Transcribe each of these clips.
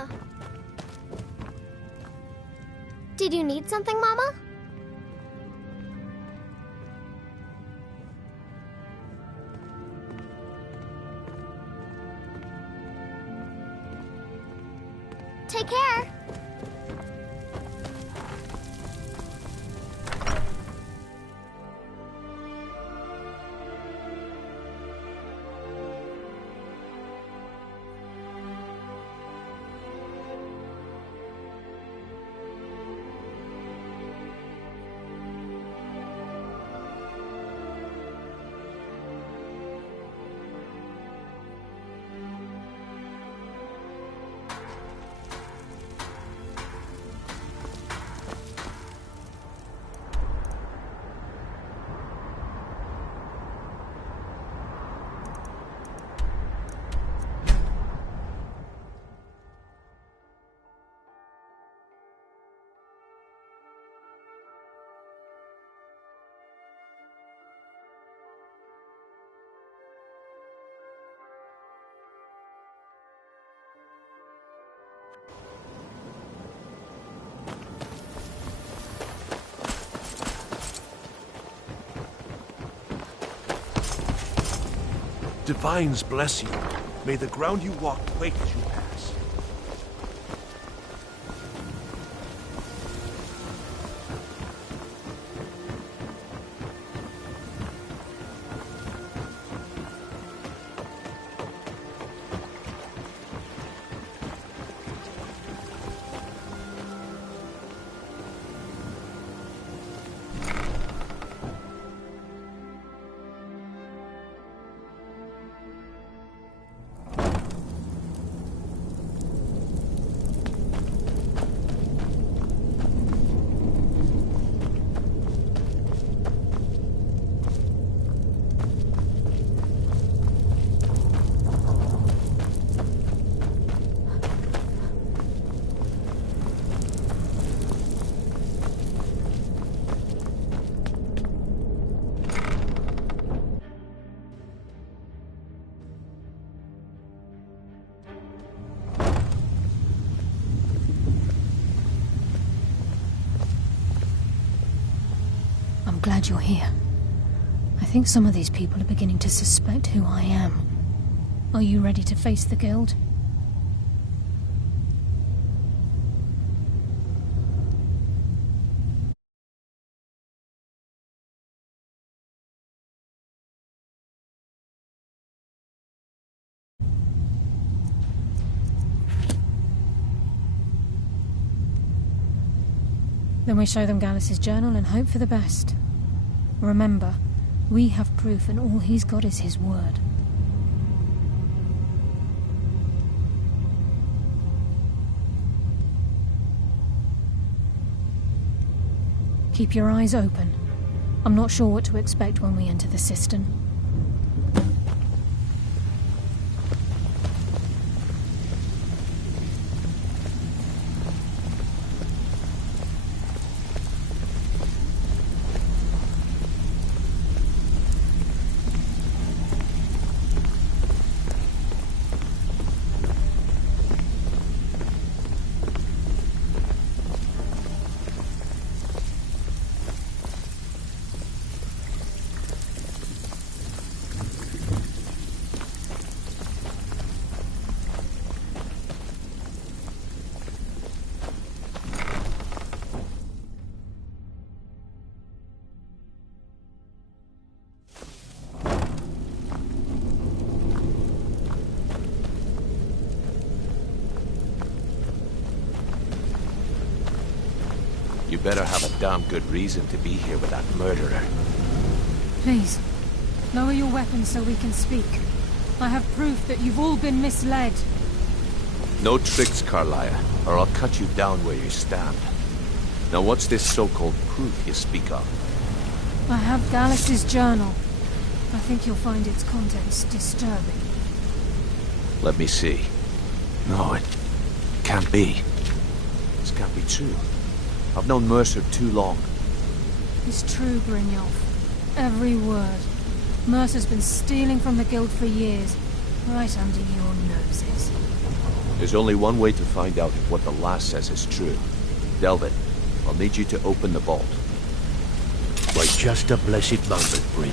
Huh. Did you need something, Mama? Take care. Divines bless you. May the ground you walk quake as you pass. I'm glad you're here. I think some of these people are beginning to suspect who I am. Are you ready to face the Guild? Then we show them Gallus's journal and hope for the best. Remember, we have proof and all he's got is his word. Keep your eyes open. I'm not sure what to expect when we enter the cistern. You better have a damn good reason to be here with that murderer. Please, lower your weapons so we can speak. I have proof that you've all been misled. No tricks, Carlia, or I'll cut you down where you stand. Now what's this so-called proof you speak of? I have Gallus's journal. I think you'll find its contents disturbing. Let me see. No, it can't be. This can't be true. I've known Mercer too long. It's true, Brynjolf. Every word. Mercer's been stealing from the Guild for years, right under your noses. There's only one way to find out if what the lass says is true. Delvin, I'll need you to open the vault. Wait just a blessed moment, Bryn.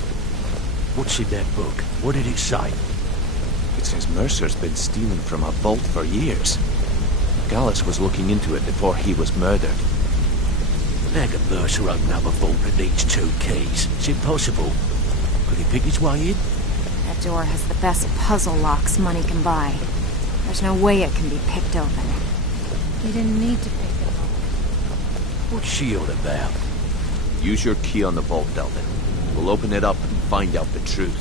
What's in that book? What did it say? It says Mercer's been stealing from a vault for years. Gallus was looking into it before he was murdered. How can Mercer open up a vault that needs 2 keys? It's impossible. Could he pick his way in? That door has the best puzzle locks money can buy. There's no way it can be picked open. We didn't need to pick it up. What's she on about? Use your key on the vault, Delvin. We'll open it up and find out the truth.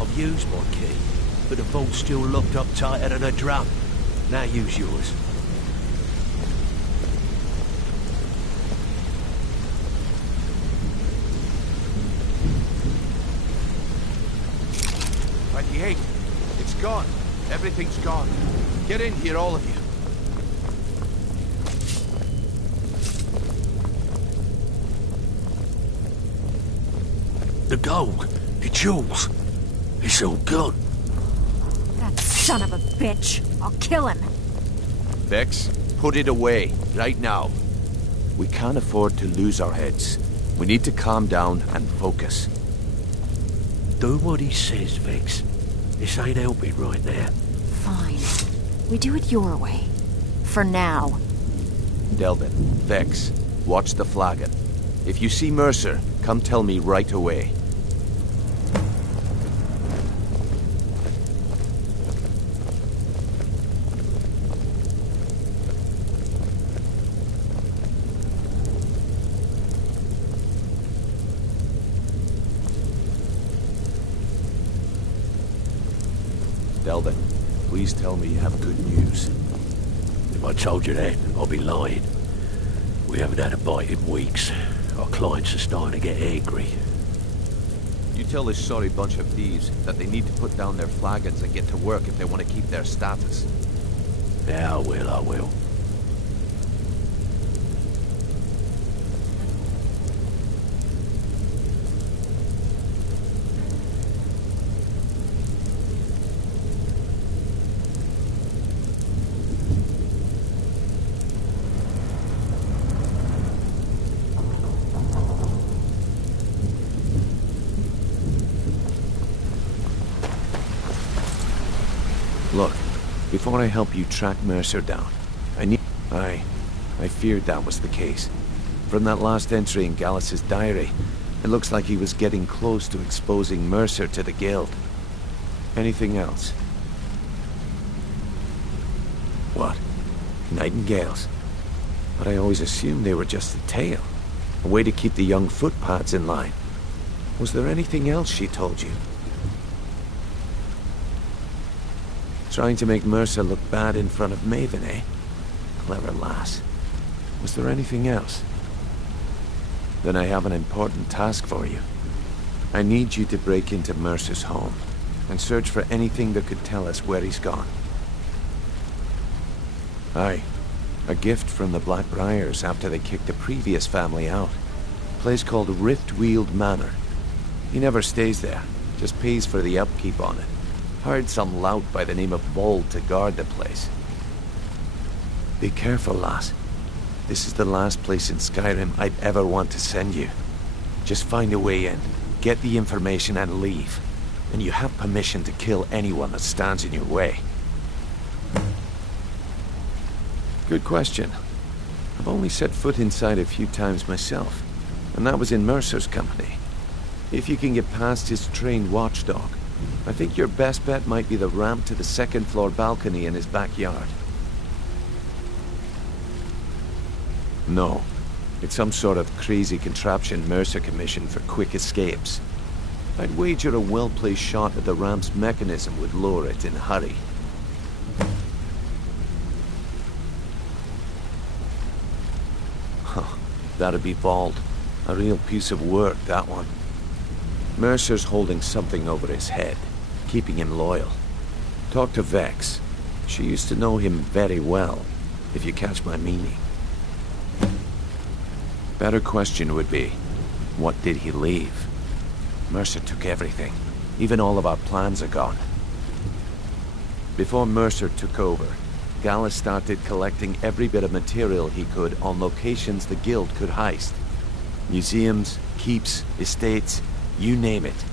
I've used my key, but the vault's still locked up tighter than a drum. Now use yours. It's gone. Everything's gone. Get in here, all of you. The gold, the jewels, it's all gone. That son of a bitch! I'll kill him! Vex, put it away, right now. We can't afford to lose our heads. We need to calm down and focus. Do what he says, Vex. This ain't helping right now. Fine. We do it your way. For now. Delvin, Vex, watch the flagon. If you see Mercer, come tell me right away. Delvin, please tell me you have good news. If I told you that, I'd be lying. We haven't had a bite in weeks. Our clients are starting to get angry. You tell this sorry bunch of thieves that they need to put down their flagons and get to work if they want to keep their status. Yeah, I will. Look, before I help you track Mercer down, I feared that was the case. From that last entry in Gallus's diary, it looks like he was getting close to exposing Mercer to the Guild. Anything else? What? Nightingales? But I always assumed they were just a tale. A way to keep the young footpads in line. Was there anything else she told you? Trying to make Mercer look bad in front of Maven, eh? Clever lass. Was there anything else? Then I have an important task for you. I need you to break into Mercer's home and search for anything that could tell us where he's gone. Aye. A gift from the Blackbriars after they kicked the previous family out. A place called Riftweald Manor. He never stays there, just pays for the upkeep on it. Hired some lout by the name of Vold to guard the place. Be careful, lass. This is the last place in Skyrim I'd ever want to send you. Just find a way in, get the information and leave. And you have permission to kill anyone that stands in your way. Good question. I've only set foot inside a few times myself, and that was in Mercer's company. If you can get past his trained watchdog, I think your best bet might be the ramp to the second-floor balcony in his backyard. No. It's some sort of crazy contraption Mercer commissioned for quick escapes. I'd wager a well-placed shot at the ramp's mechanism would lower it in a hurry. Huh. That'd be Vold. A real piece of work, that one. Mercer's holding something over his head, keeping him loyal. Talk to Vex. She used to know him very well, if you catch my meaning. Better question would be, What did he leave? Mercer took everything. Even all of our plans are gone. Before Mercer took over, Gallus started collecting every bit of material he could on locations the Guild could heist. Museums, keeps, estates, you name it.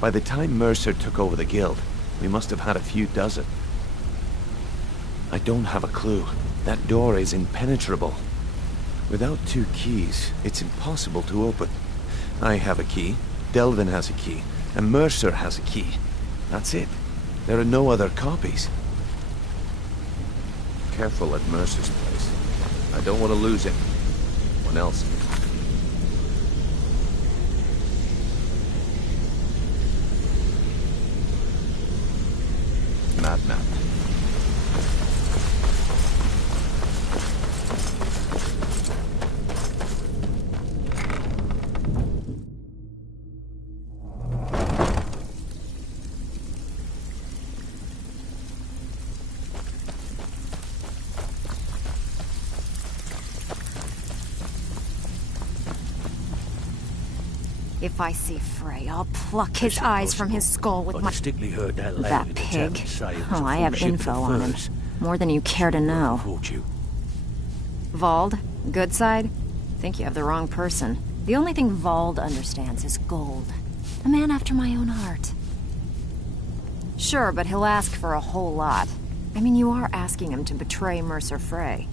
By the time Mercer took over the Guild, we must have had a few dozen. I don't have a clue. That door is impenetrable. Without 2 keys, it's impossible to open. I have a key, Delvin has a key, and Mercer has a key. That's it. There are no other copies. Careful at Mercer's place. I don't want to lose him. Someone else. Map. If I see Frey, I'll pluck his eyes from his skull with I my... distinctly heard that lady That in the pig. tavern say it was Oh, a I full have shipment info of on him. furs. More than you care to know. Report you. Vald? Good side? Think you have the wrong person. The only thing Vald understands is gold. A man after my own heart. Sure, but he'll ask for a whole lot. I mean, you are asking him to betray Mercer Frey.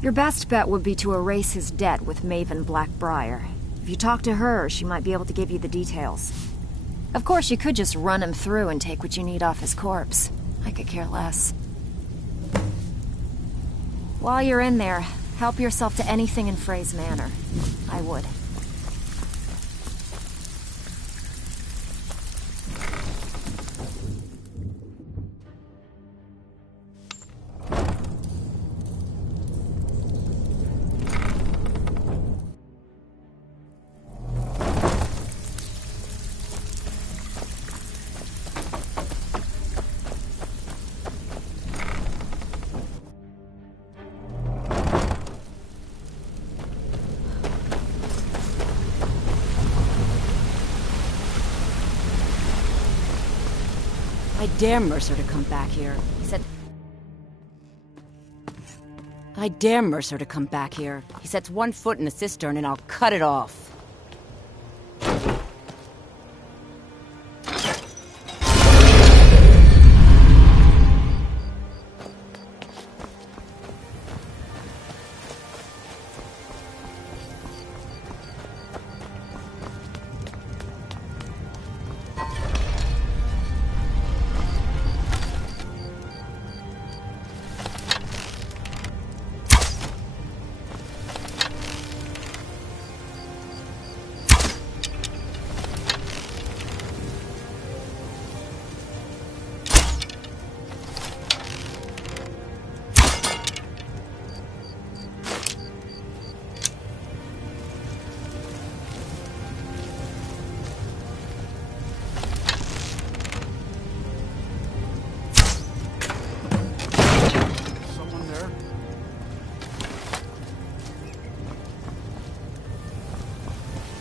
Your best bet would be to erase his debt with Maven Blackbriar. If you talk to her, she might be able to give you the details. Of course, you could just run him through and take what you need off his corpse. I could care less. While you're in there, help yourself to anything in Frey's manor. I would. I dare Mercer to come back here. He said... I dare Mercer to come back here. He sets one foot in the cistern and I'll cut it off.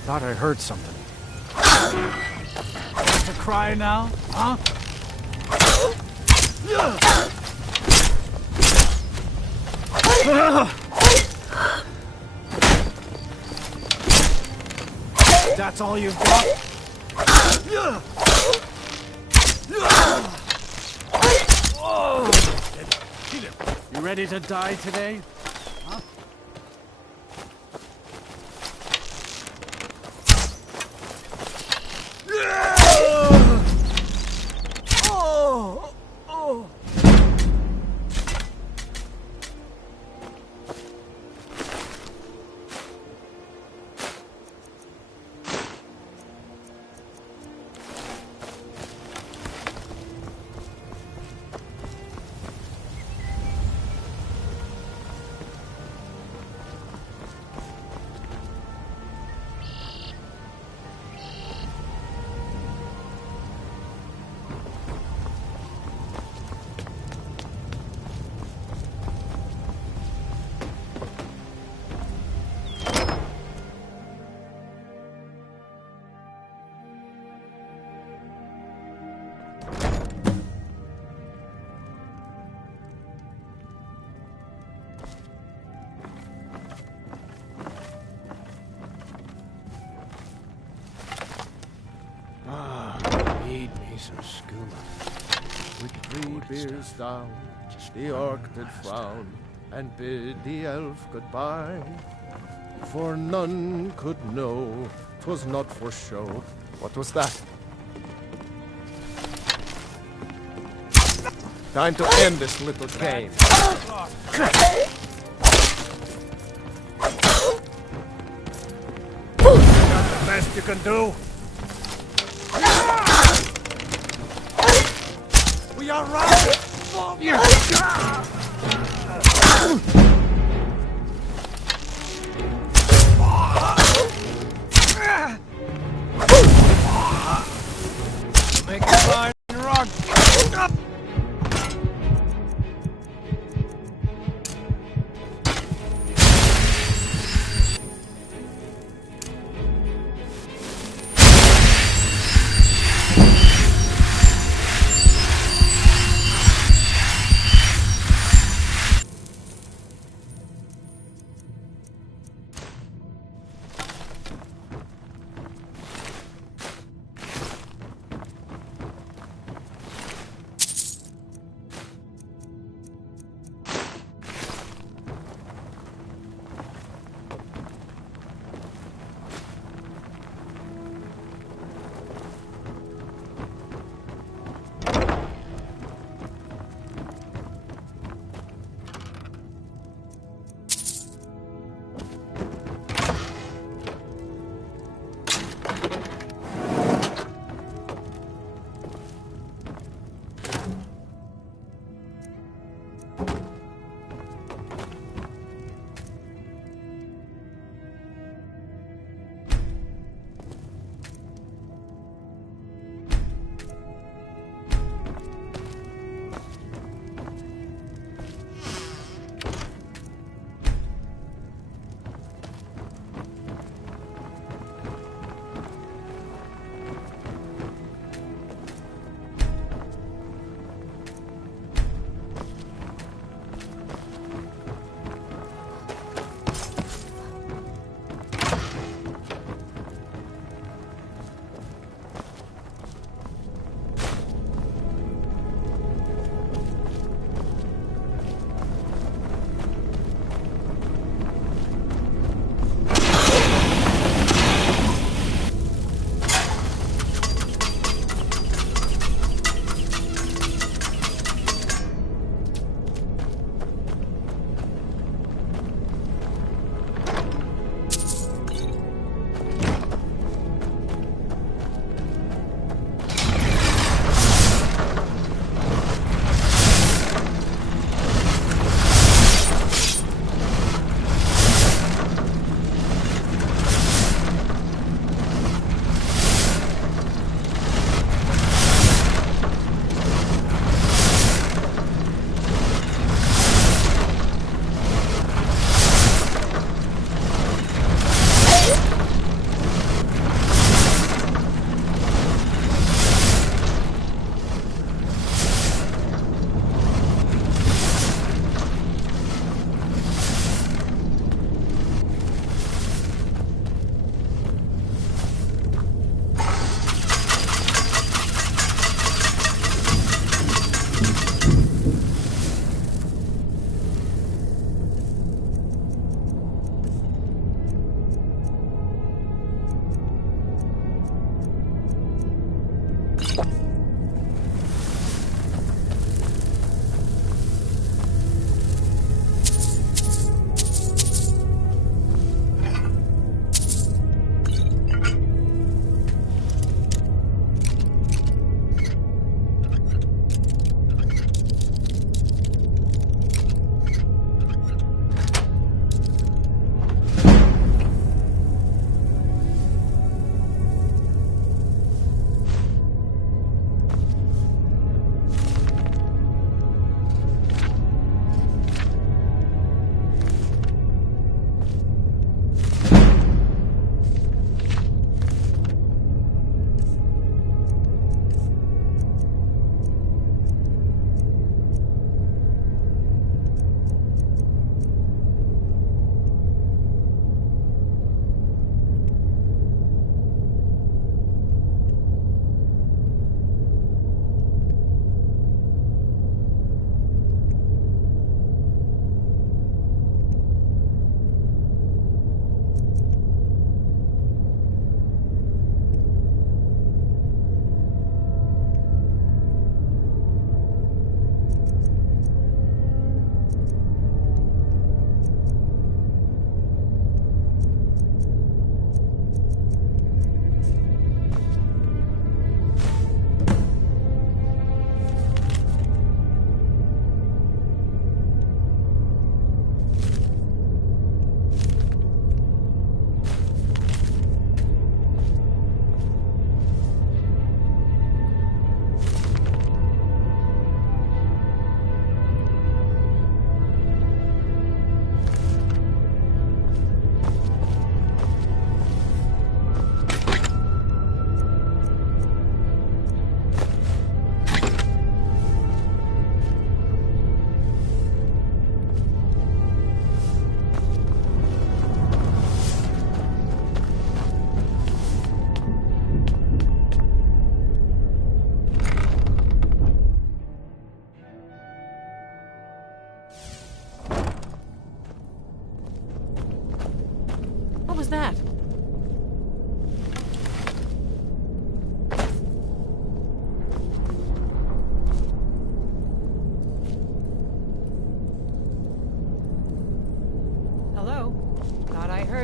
Thought I heard something. What's the cry now, huh? That's all you've got? You ready to die today? Huh? need me some skooma. With 3 beers down, the orc did frown, and bid the elf goodbye. For none could know 'twas not for show. What was that? Time to end this little game. That's the best you can do. We are right. Make a fine rug.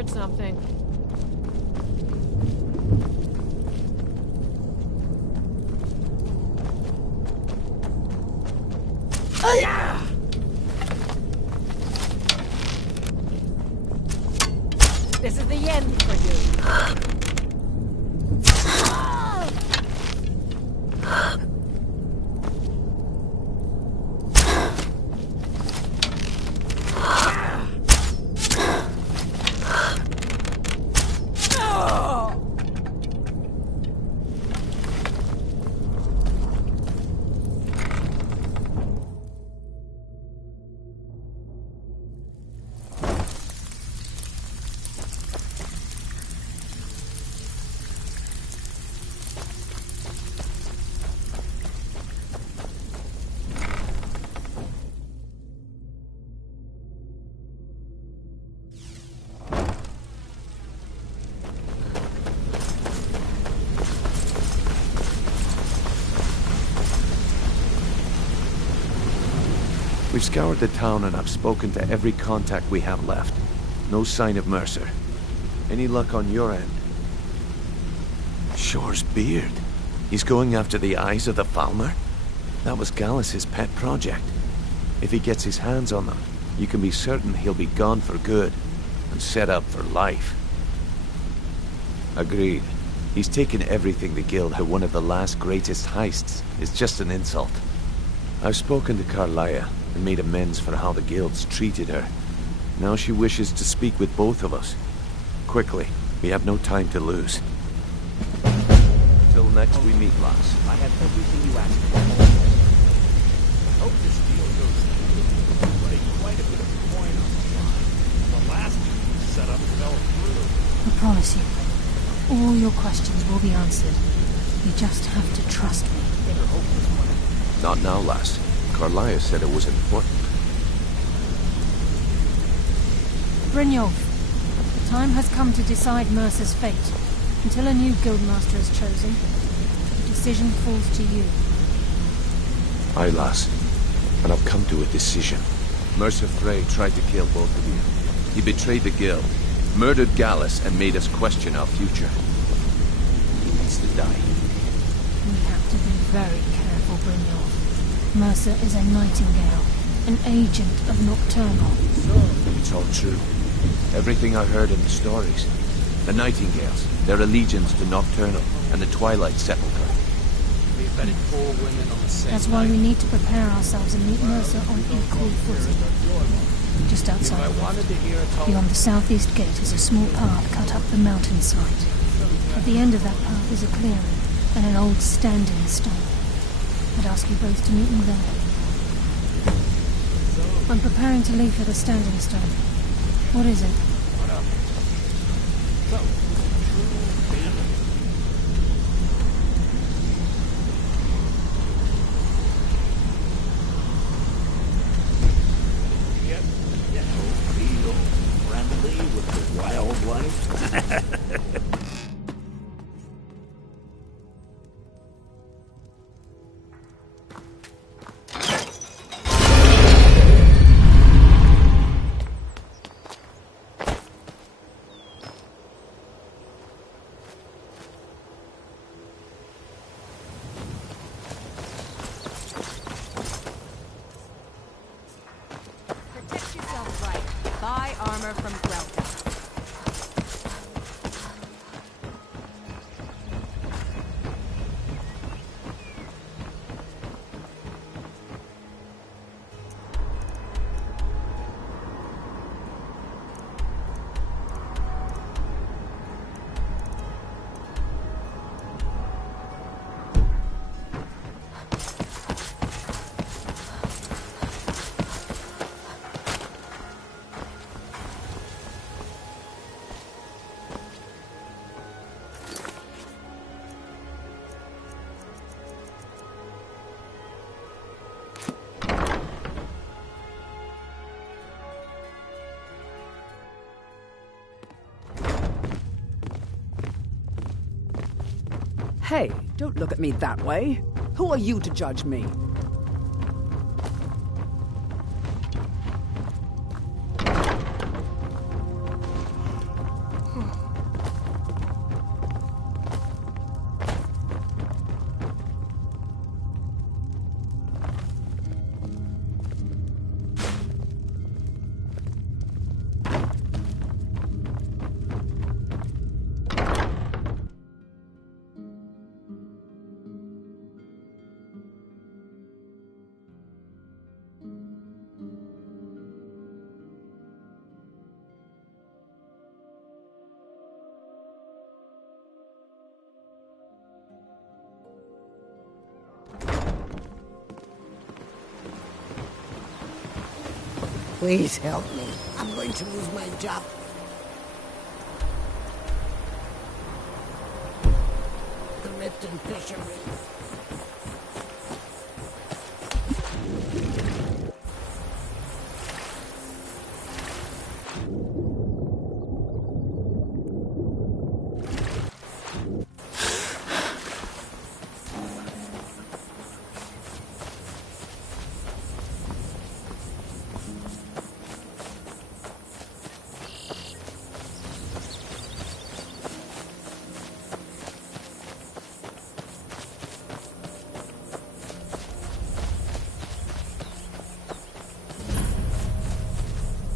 get something? This is the end for you. We've scoured the town and I've spoken to every contact we have left. No sign of Mercer. Any luck on your end? Shore's beard. He's going after the eyes of the Falmer? That was Gallus's pet project. If he gets his hands on them, you can be certain he'll be gone for good and set up for life. Agreed. He's taken everything the Guild had one of the last greatest heists. It's just an insult. I've spoken to Carlia and made amends for how the Guild's treated her. Now she wishes to speak with both of us. Quickly, we have no time to lose. Till next we meet, lass. I have everything you asked for. Hope this deal goes through. Putting quite a bit of coin on the line. The last setup fell through. I promise you, all your questions will be answered. You just have to trust me. Better hope this one. Not now, lass. Carlia said it was important. Brynjolf, the time has come to decide Mercer's fate. Until a new guildmaster is chosen, the decision falls to you. Aye, lass. And I've come to a decision. Mercer Frey tried to kill both of you. He betrayed the Guild, murdered Gallus, and made us question our future. He needs to die. We have to be very careful, Brynjolf. Mercer is a nightingale, an agent of Nocturnal. It's all true. Everything I heard in the stories. The Nightingales, their allegiance to Nocturnal, and the Twilight Sepulchre. We vetted 4 women on the same That's why we need to prepare ourselves and meet Mercer on equal footing. Just outside I wanted to hear it all. beyond the southeast gate is a small path cut up the mountainside. At the end of that path is a clearing and an old standing stone. I'd ask you both to meet me there. I'm preparing to leave for the standing stone. What is it? Feel friendly with the wildlife. Protect yourself right. Buy armor from Grelka. Hey, don't look at me that way. Who are you to judge me? Please help me. I'm going to lose my job. The Ripton fishery.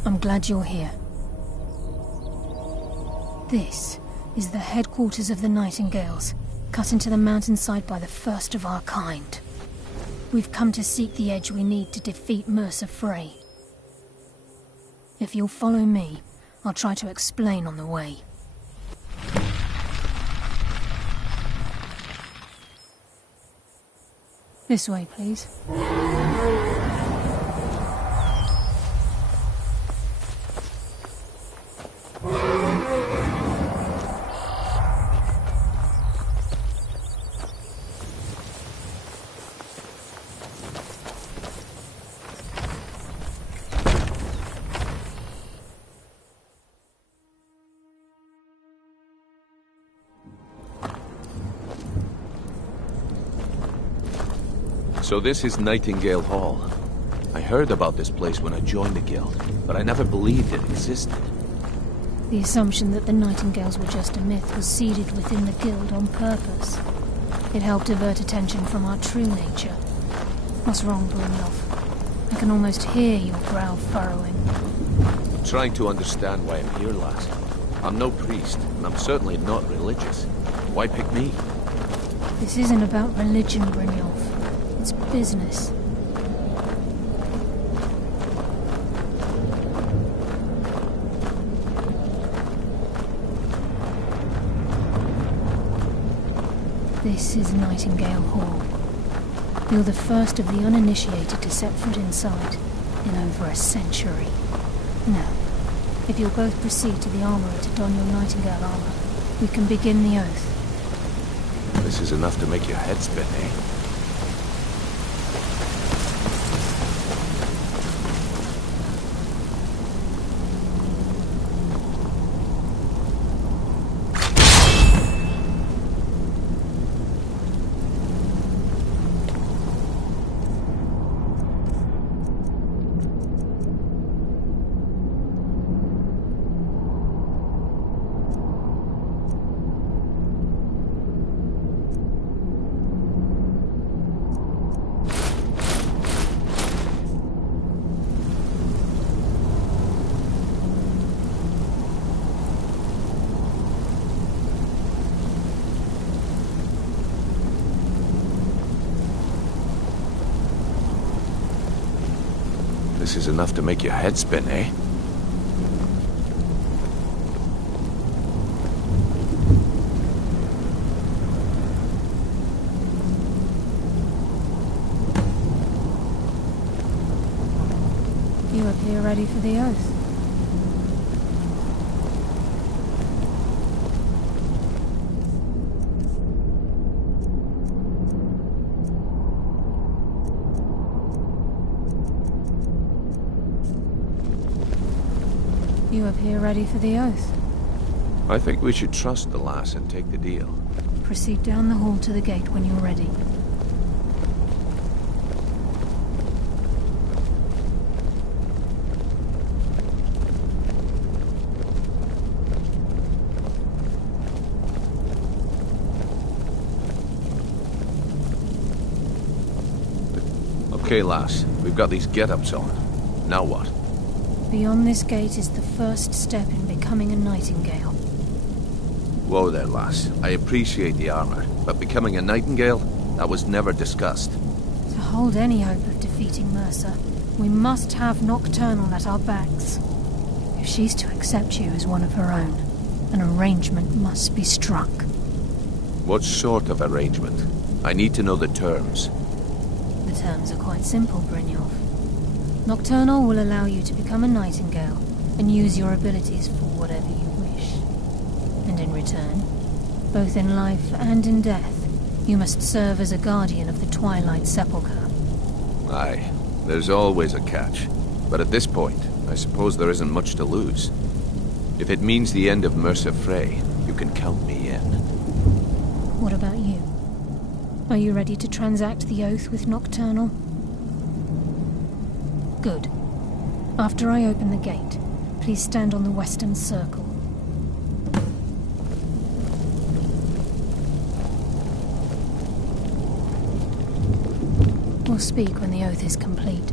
I'm glad you're here. This is the headquarters of the Nightingales, cut into the mountainside by the first of our kind. We've come to seek the edge we need to defeat Mercer Frey. If you'll follow me, I'll try to explain on the way. This way, please. So this is Nightingale Hall. I heard about this place when I joined the guild, but I never believed it existed. The assumption that the Nightingales were just a myth was seeded within the guild on purpose. It helped divert attention from our true nature. What's wrong, Brynjolf? I can almost hear your brow furrowing. I'm trying to understand why I'm here, lass. I'm no priest, and I'm certainly not religious. Why pick me? This isn't about religion, Brynjolf. It's business. This is Nightingale Hall. You're the first of the uninitiated to set foot inside in over a century. Now, if you'll both proceed to the armorer to don your Nightingale armor, we can begin the oath. This is enough to make your head spin, eh? This is enough to make your head spin, eh? You appear ready for the oath. You appear ready for the oath. I think we should trust the lass and take the deal. Proceed down the hall to the gate when you're ready. Okay, lass. We've got these get-ups on. Now what? Beyond this gate is the first step in becoming a Nightingale. Whoa there, lass. I appreciate the armor, but becoming a Nightingale? That was never discussed. To hold any hope of defeating Mercer, we must have Nocturnal at our backs. If she's to accept you as one of her own, an arrangement must be struck. What sort of arrangement? I need to know the terms. The terms are quite simple, Brynjolf. Nocturnal will allow you to become a nightingale and use your abilities for whatever you wish. And in return, both in life and in death, you must serve as a guardian of the Twilight Sepulchre. Aye, there's always a catch. But at this point, I suppose there isn't much to lose. If it means the end of Mercer Frey, you can count me in. What about you? Are you ready to transact the oath with Nocturnal? Good. After I open the gate, please stand on the western circle. We'll speak when the oath is complete.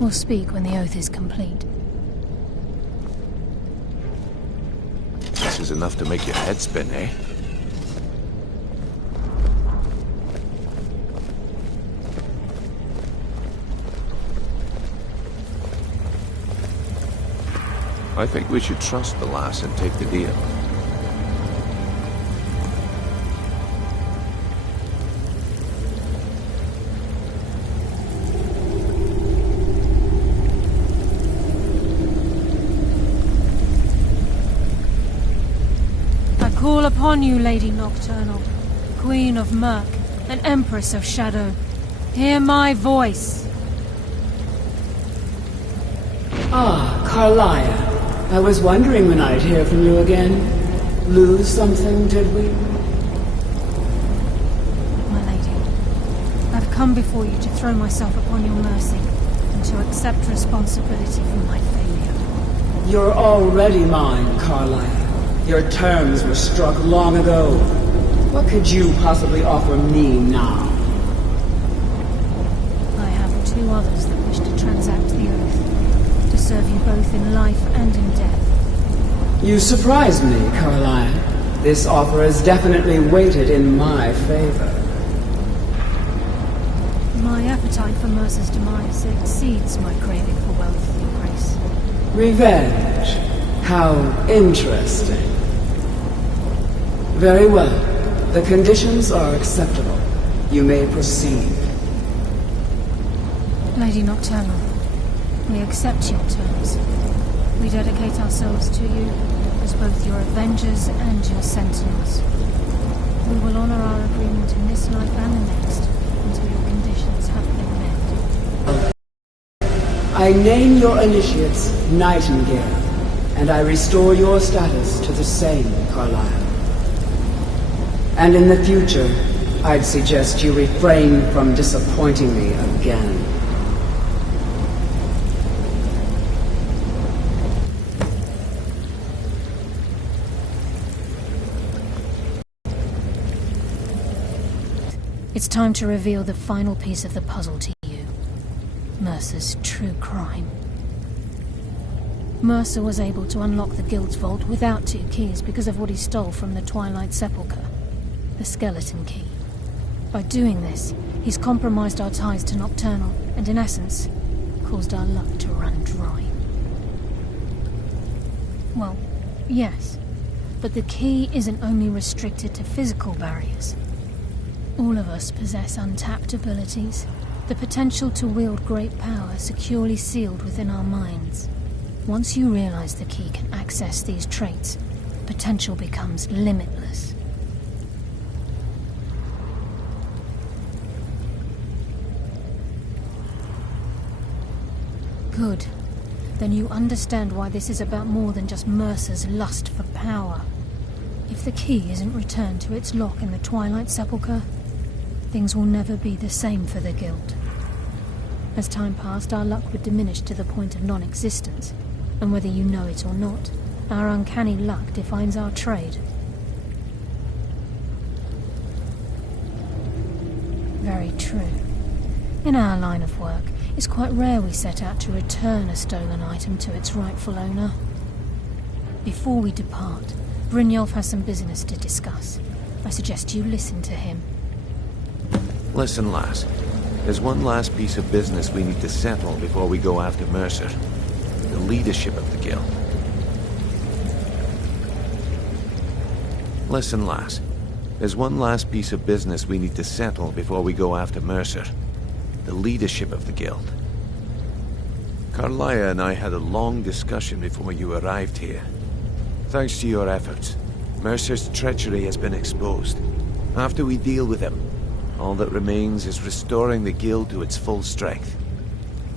We'll speak when the oath is complete. This is enough to make your head spin, eh? I think we should trust the lass and take the deal. I call upon you, Lady Nocturnal, Queen of Murk and Empress of Shadow. Hear my voice. Ah, Carlia. I was wondering when I'd hear from you again. Lose something, did we? My lady, I've come before you to throw myself upon your mercy and to accept responsibility for my failure. You're already mine, Carlia. Your terms were struck long ago. What could you possibly offer me now? I have two others that wish to transact the oath, to serve you both in life and in death. You surprise me, Carlia. This offer is definitely weighted in my favor. My appetite for Mercer's demise exceeds my craving for wealth and grace. Revenge. How interesting. Very well. The conditions are acceptable. You may proceed. Lady Nocturnal, we accept your terms. We dedicate ourselves to you as both your avengers and your sentinels. We will honor our agreement in this life and the next until your conditions have been met. I name your initiates Nightingale, and I restore your status to the same, Carlisle. And in the future, I'd suggest you refrain from disappointing me again. It's time to reveal the final piece of the puzzle to you. Mercer's true crime. Mercer was able to unlock the Guild's vault without 2 keys because of what he stole from the Twilight Sepulchre. The skeleton key. By doing this, he's compromised our ties to Nocturnal, and in essence, caused our luck to run dry. Well, yes, but the key isn't only restricted to physical barriers. All of us possess untapped abilities, the potential to wield great power securely sealed within our minds. Once you realize the key can access these traits, potential becomes limitless. Good. Then you understand why this is about more than just Mercer's lust for power. If the key isn't returned to its lock in the Twilight Sepulchre, things will never be the same for the Guild. As time passed, our luck would diminish to the point of non-existence, and whether you know it or not, our uncanny luck defines our trade. Very true. In our line of work, it's quite rare we set out to return a stolen item to its rightful owner. Before we depart, Brynjolf has some business to discuss. I suggest you listen to him. Listen, lass. There's one last piece of business we need to settle before we go after Mercer. The leadership of the Guild. Listen, lass. There's one last piece of business we need to settle before we go after Mercer. The leadership of the guild. Carlia and I had a long discussion before you arrived here. Thanks to your efforts, Mercer's treachery has been exposed. After we deal with him, all that remains is restoring the guild to its full strength.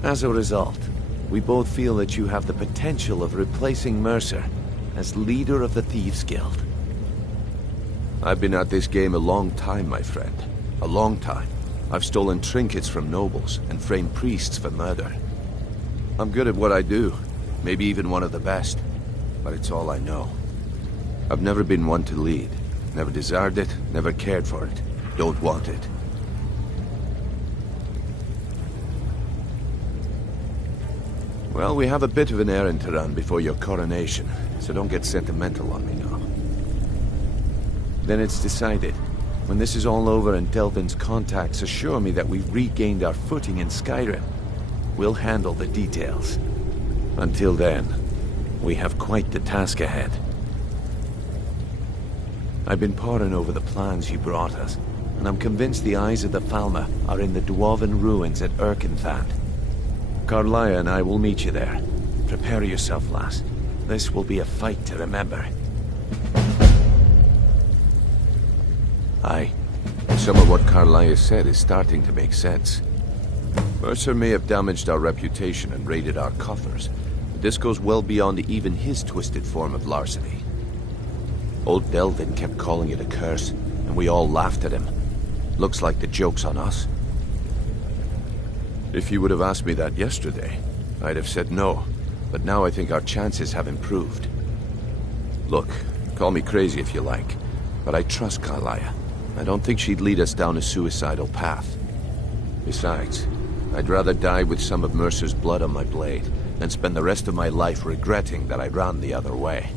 As a result, we both feel that you have the potential of replacing Mercer as leader of the Thieves' Guild. I've been at this game a long time, my friend. A long time. I've stolen trinkets from nobles and framed priests for murder. I'm good at what I do, maybe even one of the best, but it's all I know. I've never been one to lead. Never desired it, never cared for it. Don't want it. Well, we have a bit of an errand to run before your coronation, so don't get sentimental on me now. Then it's decided. When this is all over and Delvin's contacts assure me that we've regained our footing in Skyrim, we'll handle the details. Until then, we have quite the task ahead. I've been poring over the plans you brought us, and I'm convinced the eyes of the Falmer are in the Dwarven ruins at Erkenthand. Carlia and I will meet you there. Prepare yourself, lass. This will be a fight to remember. Aye. Some of what Carlia said is starting to make sense. Mercer may have damaged our reputation and raided our coffers, but this goes well beyond even his twisted form of larceny. Old Delvin kept calling it a curse, and we all laughed at him. Looks like the joke's on us. If you would have asked me that yesterday, I'd have said no, but now I think our chances have improved. Look, call me crazy if you like, but I trust Carlia. I don't think she'd lead us down a suicidal path. Besides, I'd rather die with some of Mercer's blood on my blade than spend the rest of my life regretting that I ran the other way.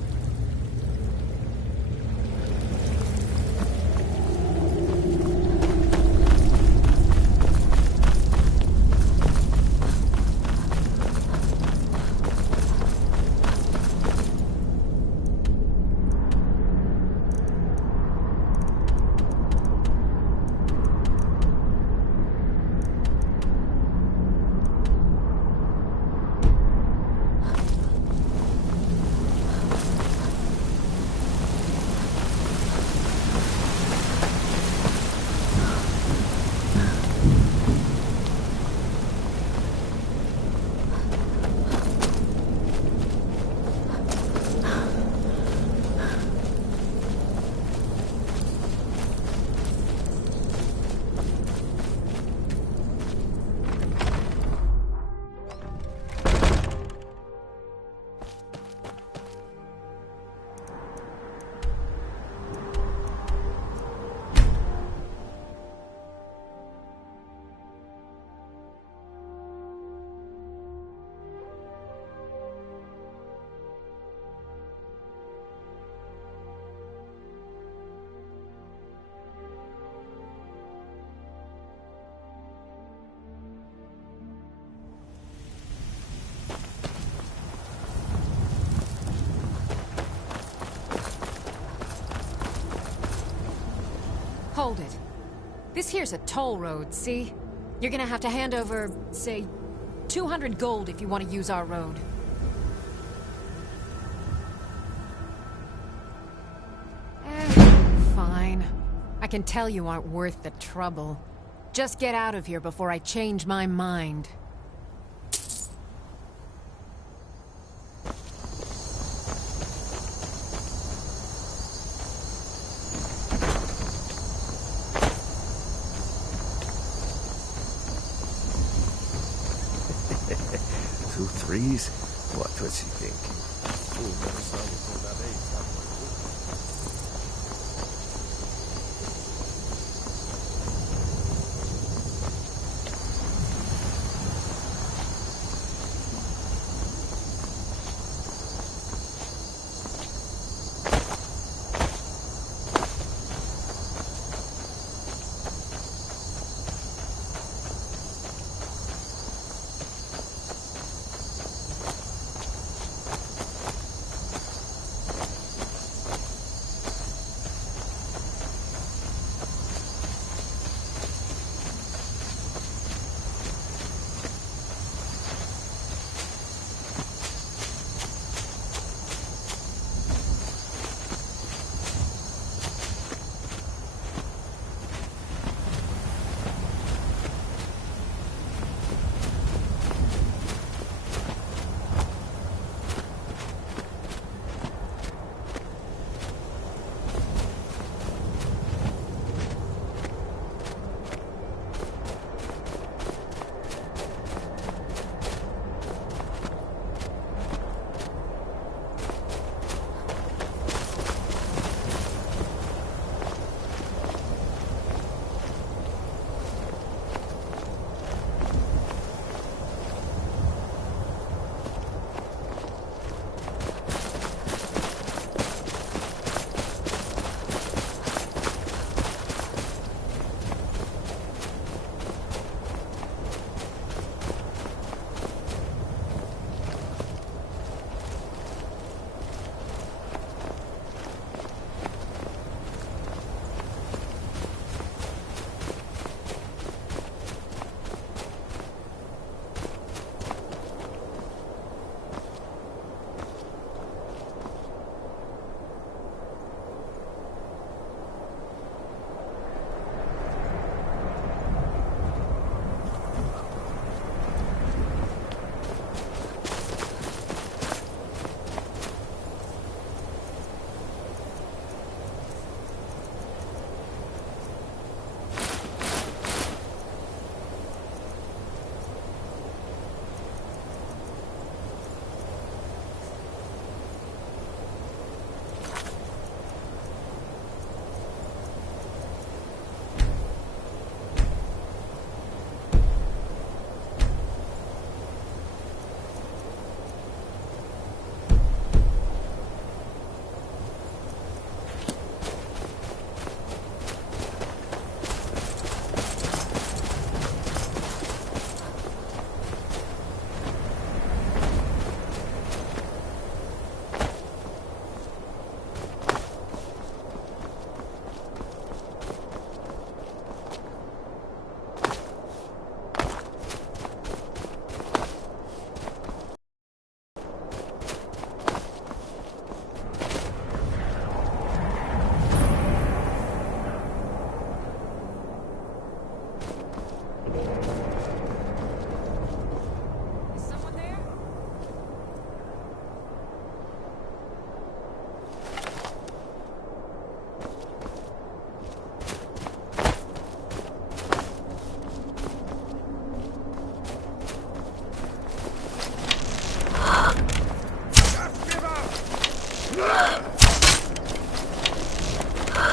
Hold it. This here's a toll road, see? You're gonna have to hand over, say, 200 gold if you want to use our road. Fine. I can tell you aren't worth the trouble. Just get out of here before I change my mind. Threes? What was he thinking?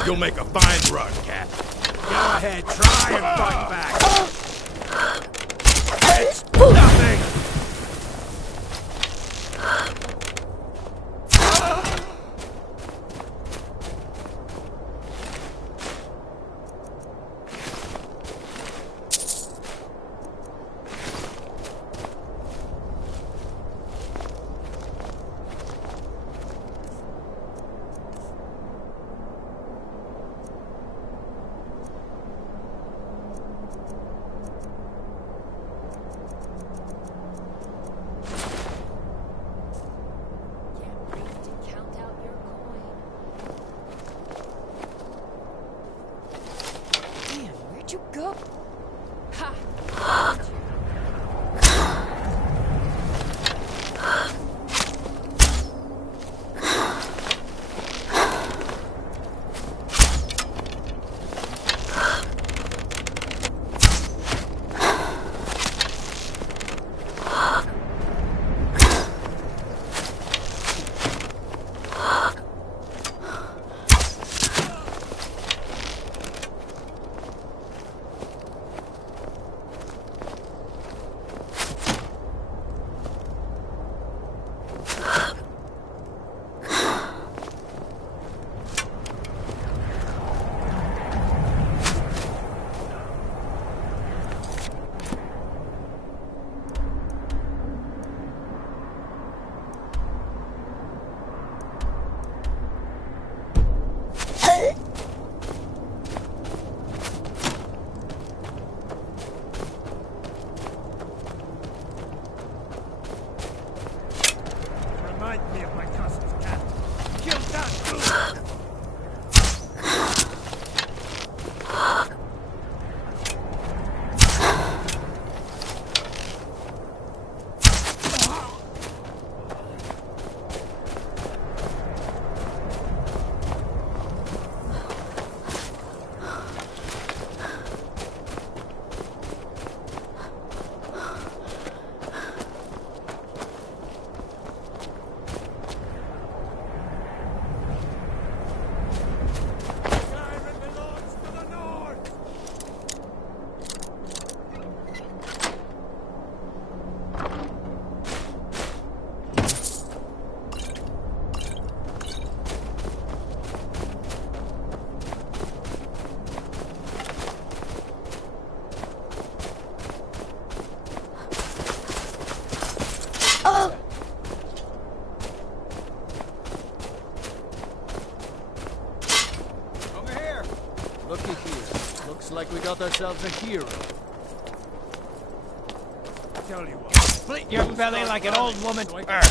You'll make a fine run, cat. Go ahead, try and fight back. It's nothing! Like we got ourselves a hero. Tell you what, split your belly like an old woman. Back.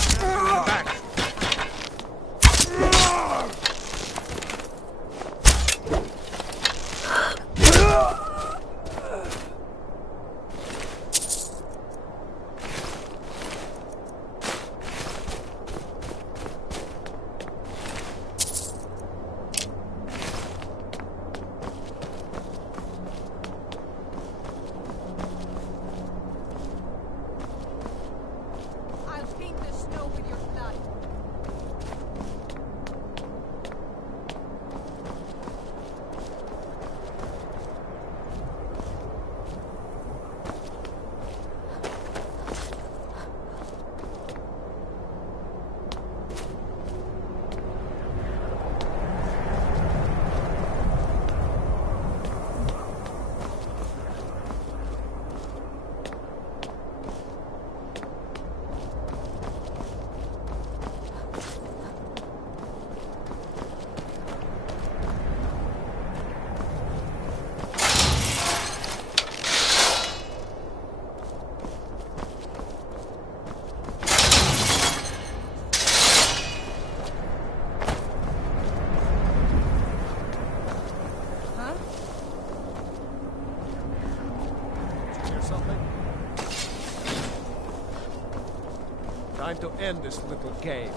Time to end this little game.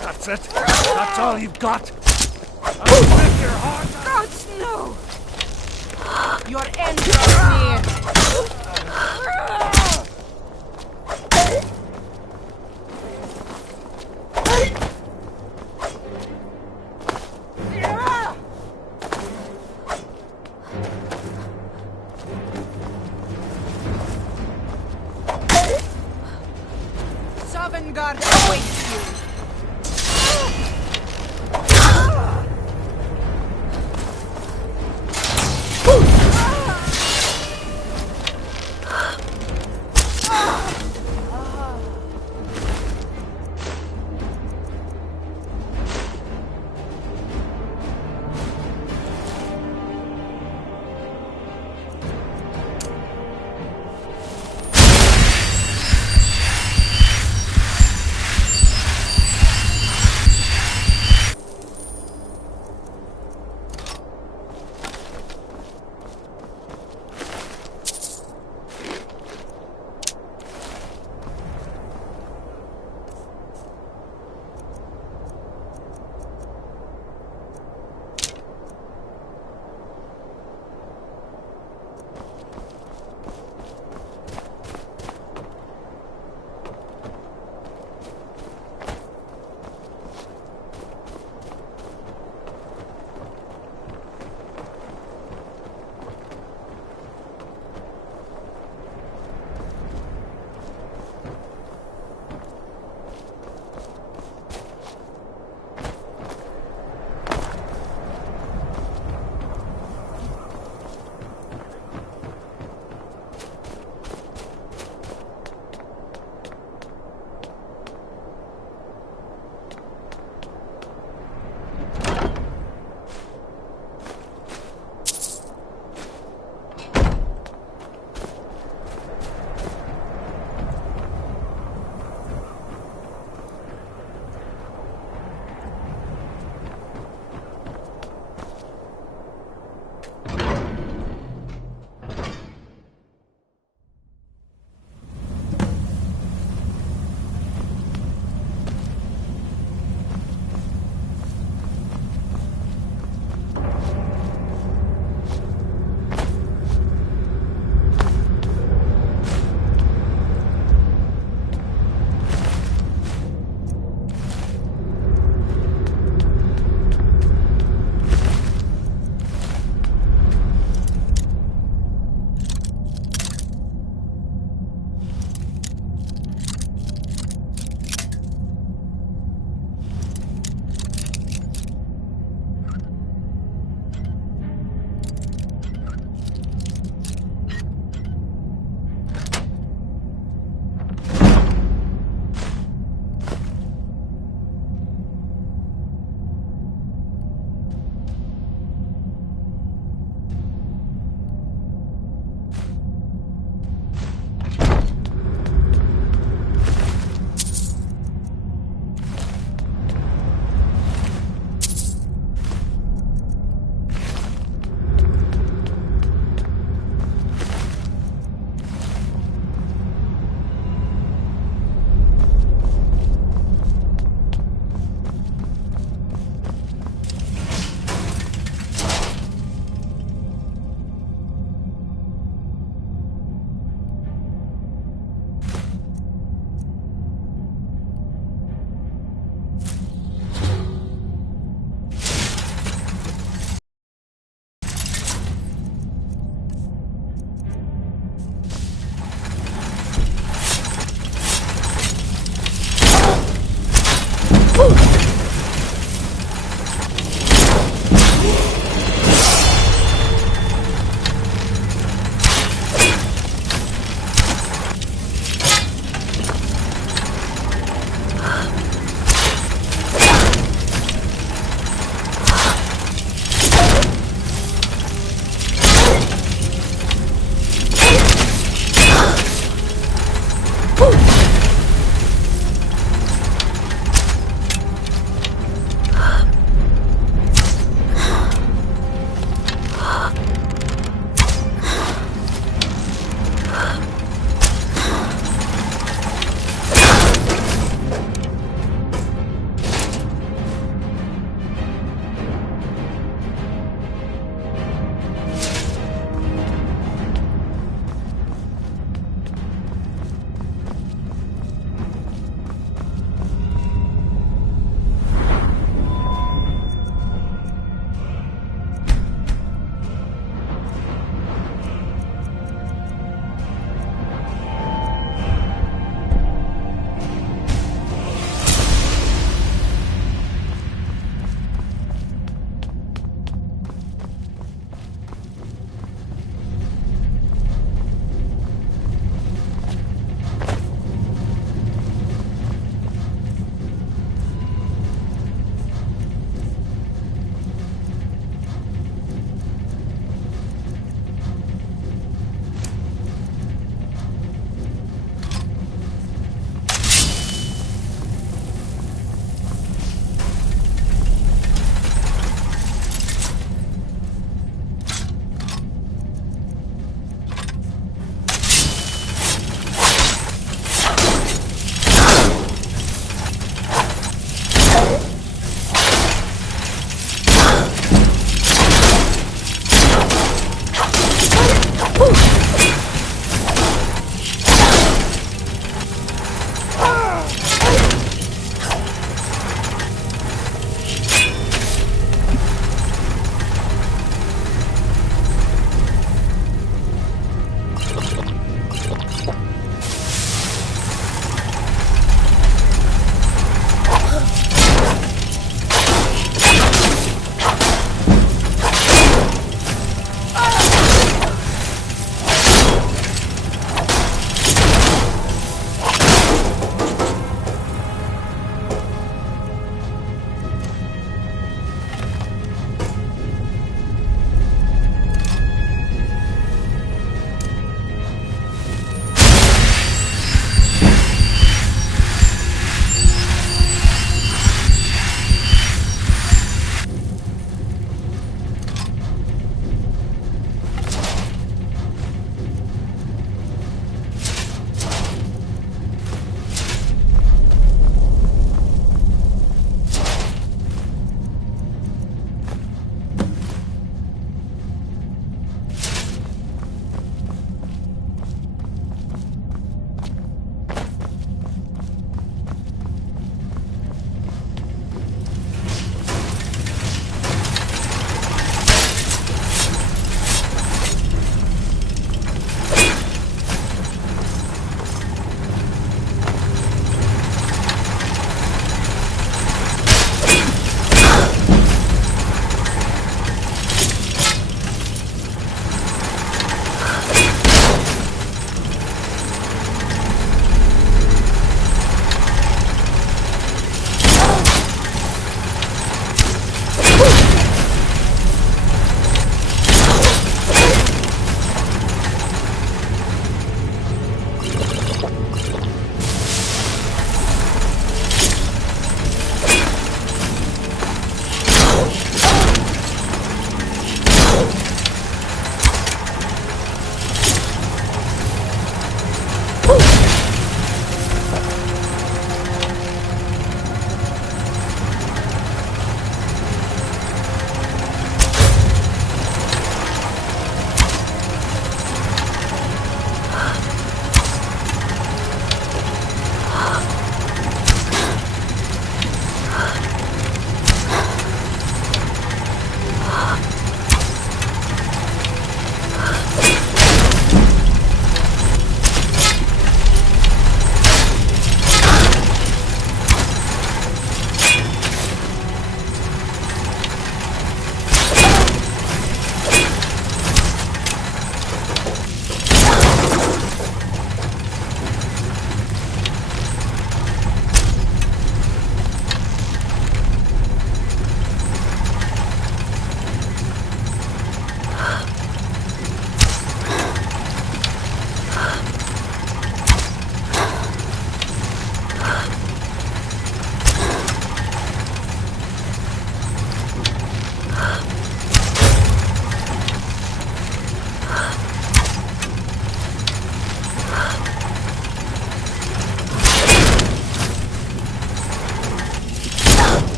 That's it? That's all you've got? I'll rip your heart out! God, no! Your end draws near. Sovngarde awaits you.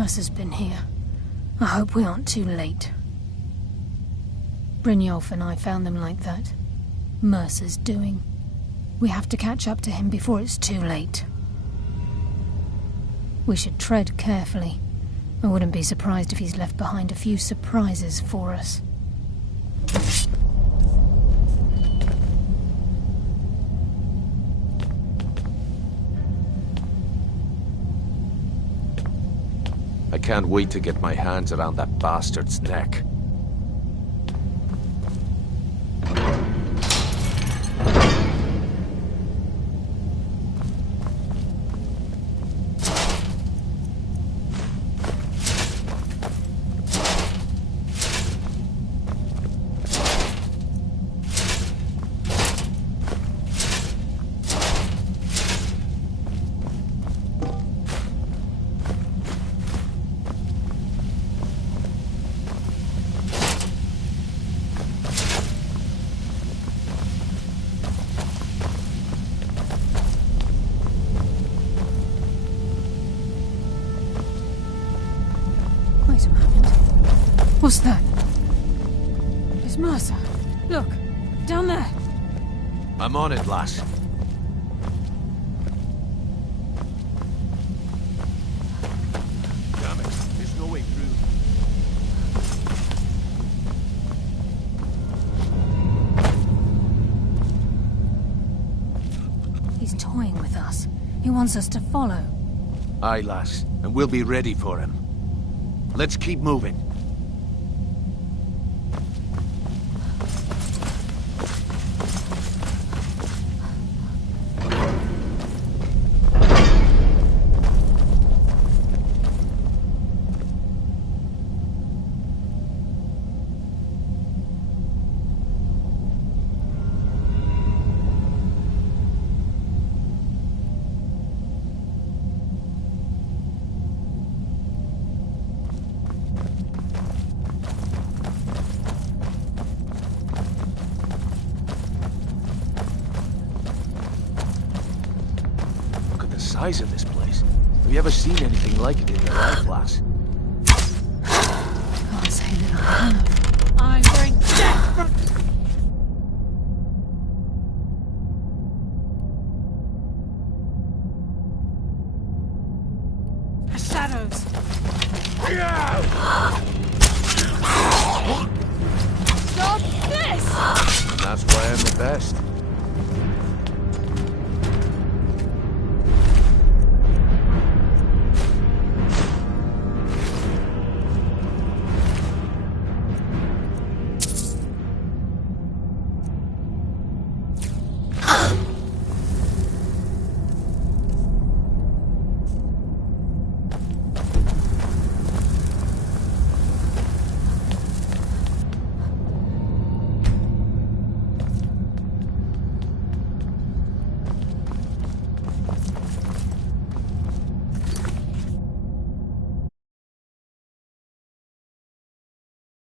Mercer's been here. I hope we aren't too late. Brynjolf and I found them like that. Mercer's doing. We have to catch up to him before it's too late. We should tread carefully. I wouldn't be surprised if he's left behind a few surprises for us. I can't wait to get my hands around that bastard's neck. What's that? It's Mercer. Look, down there. I'm on it, lass. Damn it, there's no way through. He's toying with us. He wants us to follow. Aye, lass, and we'll be ready for him. Let's keep moving. Size of this place. Have you ever seen anything like it in your life, lass?